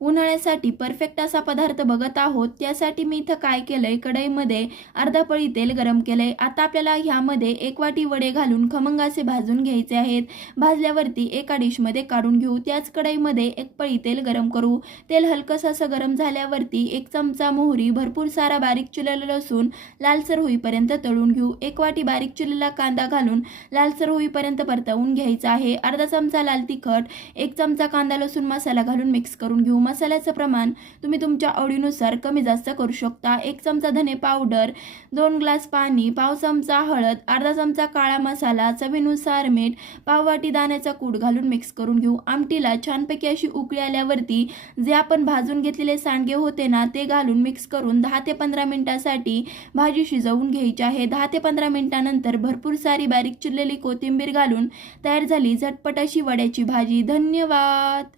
उन्हाळ्यासाठी perfect असा पदार्थ बघत आहोत। त्यासाठी मी इथं काय केलंय, कढईमध्ये अर्धा पळी तेल गरम केलंय। आता आपल्याला ह्यामध्ये 1 वाटी वडे घालून खमंग असे भाजून घ्यायचे आहेत। भाजल्यावरती एका डिशमध्ये काढून घेऊ। त्याच कढईमध्ये 1 पळी तेल गरम करू। तेल हलकंसं असं गरम झाल्यावरती 1 चमचा मोहरी, भरपूर सारा बारीक चिरलेला लसूण लालसर होईपर्यंत तळून घेऊ। 1 वाटी बारीक चिरलेला कांदा घालून लालसर होईपर्यंत परतवून घ्यायचा आहे। अर्धा चमचा लाल तिखट, 1 चमचा कांदा लसूण मसाला घालून मिक्स करून घेऊ। मसाल्याचं प्रमाण तुम्ही तुमच्या आवडीनुसार कमी जास्त करू शकता। 1 चमचा धने पावडर, 2 ग्लास पाणी, पाव चमचा हळद, अर्धा चमचा काळा मसाला, चवीनुसार मीठ, पाव वाटी दाण्याचा कूट घालून मिक्स करून घेऊ। आमटीला छानपैकी अशी उकळी आल्यावरती जे आपण भाजून घेतलेले सांडगे होते ना, ते घालून मिक्स करून 10 ते 15 मिनिटांसाठी भाजी शिजवून घ्यायची आहे। 10 ते 15 मिनिटांनंतर भरपूर सारी बारीक चिरलेली कोथिंबीर घालून तयार झाली झटपट अशी वड्याची भाजी। धन्यवाद।